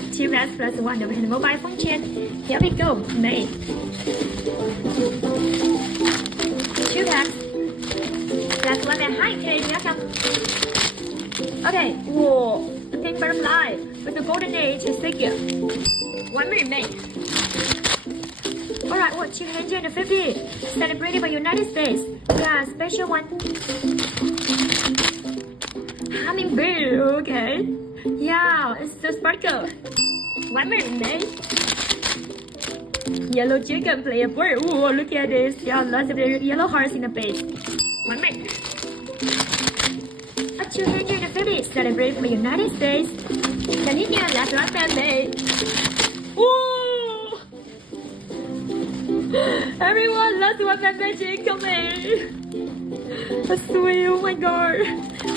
have 2 rats plus 1 over the mobile phone chain. Here we go, May. 2 rats plus 1 rat. Hi, can you welcome? Okay, whoa, the pink butterfly with the golden age figure. 1 minute, May. Alright, what, 250 celebrated by United States. Yeah, special one. Hummingbird, okay. Yeah, it's so sparkle. 1 minute, May. Yellow chicken play a bird. Ooh, look at this. Yeah, lots of yellow hearts in the base. 1 minute. A 250 celebrated by United States. Continue, last one, May. Ooh! Everyone loves one magic coming. A sweet, oh my god.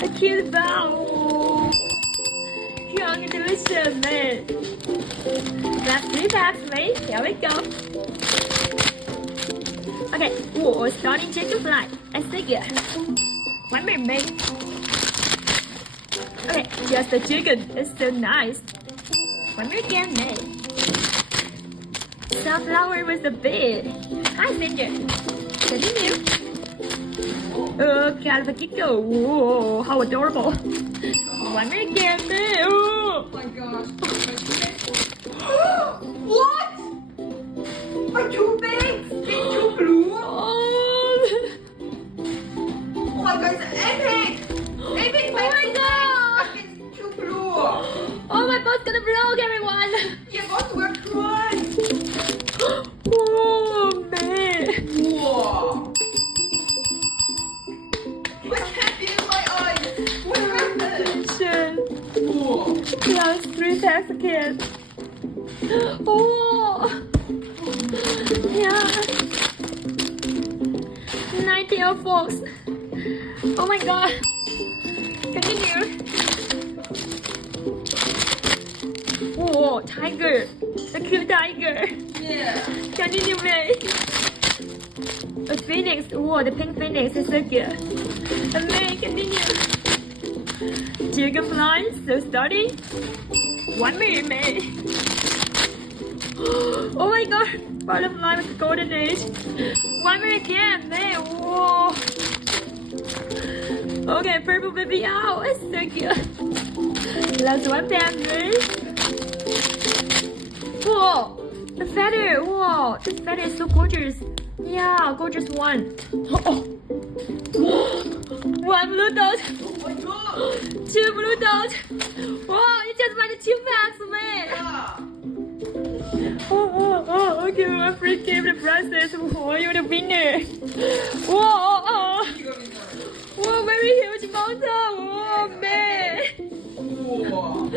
A cute bow. Young and delicious, man. Last 3 packs, mate. Here we go. Okay, whoa, starting chicken fly. A figure. 1 minute, mate. Okay, just the chicken. It's so nice. 1 minute again, mate. Sunflower with a bed. Hi, Ginger. Continue. Kind of a gecko. Whoa, how adorable. 1 minute again, mate. Oh my gosh. What? Are too big? It's too blue? Oh, Oh my god, it's epic! Epic! Oh my god! It's too blue! oh my boat's gonna blow, everyone. Your boss will cry! Oh, man. Whoa! What's happening in my eyes? What happened? Shit. Whoa! Yeah, it's 3 packs again. Oh. Yeah. 90 of fox. Oh my god. Continue. Oh, tiger. The cute tiger. Yeah. Continue, mate. A phoenix. Whoa, the pink phoenix is so good. And May, continue. Dragonfly, so starting. 1 minute, May. Oh my god, butterfly with golden age. 1 minute again, May. Whoa. Okay, purple baby owl. It's so good. Last 1 time, May. Whoa, the feather. Whoa, this feather is so gorgeous. Yeah, gorgeous one. Oh. 1 blue dot. Oh my god! 2 blue dot. Wow, you just made 2 packs, man. Yeah. Oh, okay, my friend gave the princess. Oh, you're the winner. Whoa, whoa, very huge mountain. Oh, man. Whoa!